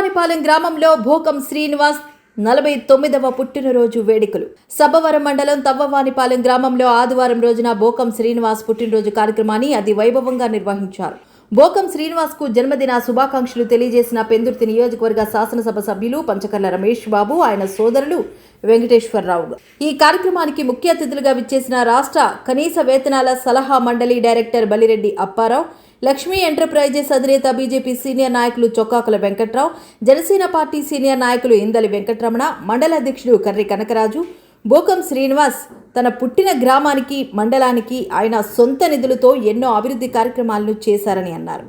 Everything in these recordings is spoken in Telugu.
తవ్వవానిపాలెం గ్రామంలో భోకం శ్రీనివాస్ 49వ పుట్టినరోజు వేడుకలు. సబ్బవరం మండలం తవ్వవానిపాలెం గ్రామంలో ఆదివారం రోజున భోకం శ్రీనివాస్ పుట్టినరోజు కార్యక్రమాన్ని అతి వైభవంగా నిర్వహించారు. భోకం శ్రీనివాస్ కు జన్మదిన శుభాకాంక్షలు తెలియజేసిన పెందుర్తి నియోజకవర్గ శాసనసభ సభ్యులు పంచకర్ల రమేష్ బాబు, ఆయన సోదరులు వెంకటేశ్వరరావు. ఈ కార్యక్రమానికి ముఖ్య అతిథులుగా విచ్చేసిన రాష్ట్ర కనీస వేతనాల సలహా మండలి డైరెక్టర్ బలిరెడ్డి అప్పారావు, లక్ష్మీ ఎంటర్ప్రైజెస్ అధినేత బీజేపీ సీనియర్ నాయకులు చొక్కాకుల వెంకట్రావు, జనసేన పార్టీ సీనియర్ నాయకులు ఇందలి వెంకటరమణ, మండల అధ్యక్షుడు కర్రి కనకరాజు. భోకం శ్రీనివాస్ తన పుట్టిన గ్రామానికి, మండలానికి ఆయన సొంత నిధులతో ఎన్నో అభివృద్ధి కార్యక్రమాలను చేశారని అన్నారు.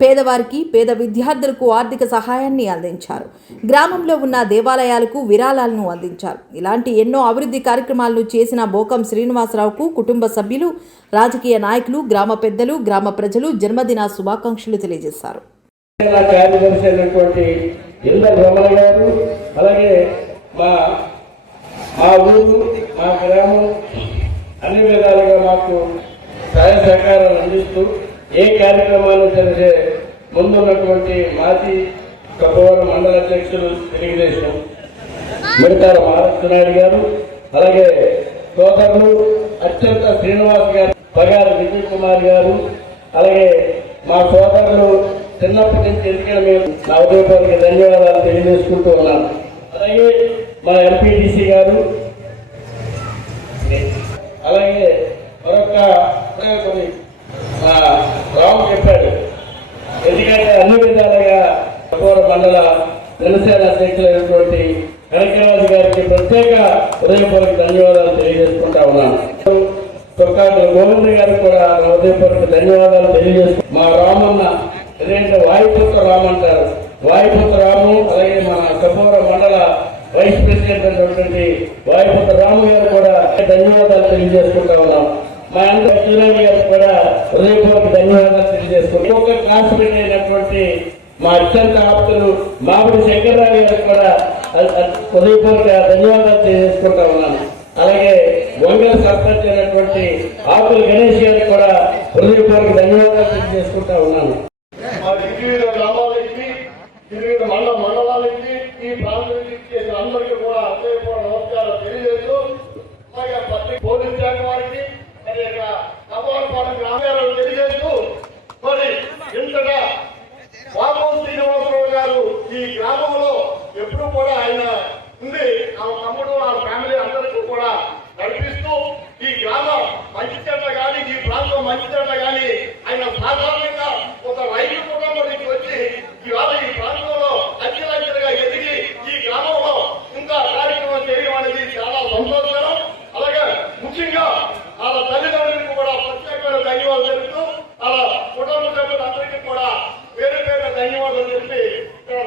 పేదవారికి, పేద విద్యార్థులకు ఆర్థిక సహాయాన్ని అందించారు. గ్రామంలో ఉన్న దేవాలయాలకు విరాళాలను అందించారు. ఇలాంటి ఎన్నో అభివృద్ధి కార్యక్రమాలను చేసిన భోకం శ్రీనివాసరావుకు కుటుంబ సభ్యులు, రాజకీయ నాయకులు, గ్రామ పెద్దలు, గ్రామ ప్రజలు జన్మదిన శుభాకాంక్షలు తెలియజేశారు. మా ఊరు, మా గ్రామం అన్ని విధాలుగా మాకు సహాయ సహకారాలు అందిస్తూ ఏ కార్యక్రమాలు జరిగే ముందున్నటువంటి మాజీ కపవరం మండల అధ్యక్షులు తెలుగుదేశం మిడతార మహారాష్ట్రనాయుడు గారు, అలాగే సోదరులు అత్యంత శ్రీనివాస్ గారు, పగారు విజయ్ కుమార్ గారు, అలాగే మా సోదరులు చిన్నప్పటి నుంచి ఎదిగిన మేము నా ఉదయపూర్వక ధన్యవాదాలు తెలియజేసుకుంటూ ఉన్నాను. అలాగే మా ఎంపీటీసీ గారు, అలాగే మరొక రావు చెప్పాడు. ఎందుకంటే అన్ని విధాలుగా మండల జనసేన అధ్యక్షులైనటువంటి కనకరాజు గారికి ప్రత్యేక హృదయపూర్వక ధన్యవాదాలు తెలియజేసుకుంటా ఉన్నాను. చొక్కాకుల గోవింద గారికి కూడా హృదయపూర్వక ధన్యవాదాలు తెలియజేసుకుంటాం. మా రామన్న ఏదైతే వాయుపుత్ర రాము అంటారు, వాయుపుత్ర రాము, అలాగే మన కపవరం మండల వైస్ ప్రెసిడెంట్ అయినటువంటి వాయుపుత్ర రాము గారు కూడా ధన్యవాదాలు తెలియజేసుకుంటా ఉన్నాం. మా అందరి అర్జునాని గారికి కూడా హృదయపూర్వక ధన్యవాదాలు తెలియజేసుకుంటాం. ఒక్క క్లాస్మేట్ అయినటువంటి మా అత్యంత ఆప్తులు మామిడి శంకర్రావు గారికి కూడా హృదయపూర్వక ధన్యవాదాలు తెలియజేసుకుంటా ఉన్నాను. అలాగే వంగల సర్పంచ్ అయినటువంటి ఆకుల గణేష్ గారికి కూడా హృదయపూర్వక ధన్యవాదాలు తెలియజేసుకుంటా ఉన్నాను. మండలాలకి ఈ ప్రాంతానికి చేసిన అందరికీ కూడా హృదయపూర్వక నమస్కారాలు తెలియజేస్తూ, అలాగే పోలీస్ శాఖ వారికి, మరి నవాలపాలెం గ్రామాలను తెలియజేస్తూ, మరి ఇంతగా భోకం శ్రీనివాసరావు గారు ఈ గ్రామంలో ఎప్పుడు కూడా ఆయన ఉండి ఆ తమ్ముడు, ఆ ఫ్యామిలీ అందరికీ కూడా నడిపిస్తూ ఈ గ్రామం మంచి చెడ్డ కానీ, ఈ ప్రాంతం మంచి చెడ్డ కానీ ఆయన సాధారణంగా ఒక రైతు కుటుంబం నుంచి వచ్చి ఇవాళ ఈ ప్రాంతంలో అంచెలంచెలుగా ఎదిగి ఈ గ్రామంలో ఇంకా కార్యక్రమం చేయడం అనేది చాలా సంతోషకరం. అలాగే ముఖ్యంగా వాళ్ళ తల్లిదండ్రులకు కూడా ప్రత్యేకమైన ధన్యవాదాలు తెలుపుతూ, వాళ్ళ కుటుంబ సభ్యులందరికీ కూడా పేరు పేరు ధన్యవాదాలు తెలిపి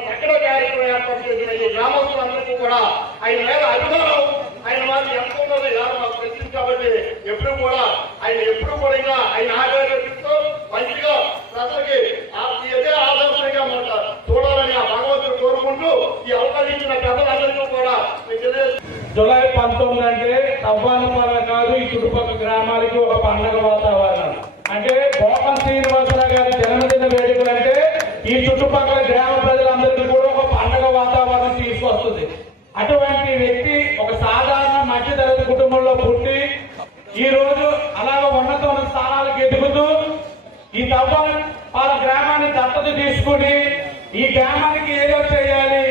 చక్కటి కార్యక్రమం ఏర్పాటు చేసిన ఈ గ్రామస్తులందరికీ కూడా ఆయన మీద అభిమానం, ఆయన మాకు ఎంత ఉన్నది మాకు తెలిసింది కాబట్టి ఎప్పుడు కూడా ఇంకా ఆయన ఆదరిస్తూ మంచిగా ప్రజలకి ఇదే ఆదర్శంగా చూడాలని ఆ భగవంతుడు కోరుకుంటూ ఈ అవకాశం ఇచ్చిన పెద్దలందరికీ కూడా జూలై 19 అంటే తవ్వానిపాలెం కాదు, ఈ చుట్టుపక్కల గ్రామాలకి ఒక పండగ వాతావరణం. అంటే భోకం శ్రీనివాసరావు గారి జన్మదిన వేడుకలు అంటే ఈ చుట్టుపక్కల గ్రామ ప్రజలందరికీ కూడా ఒక పండగ వాతావరణం తీసుకొస్తుంది. అటువంటి వ్యక్తి ఒక సాధారణ మధ్యతరగతి కుటుంబంలో పుట్టి ఈ రోజు అలాగ ఉన్నత స్థానాలకు ఎదుగుతూ ఈ తవ్వానిపాలెం గ్రామాన్ని దత్తత తీసుకుని ఈ గ్రామానికి ఏదో చేయాలి,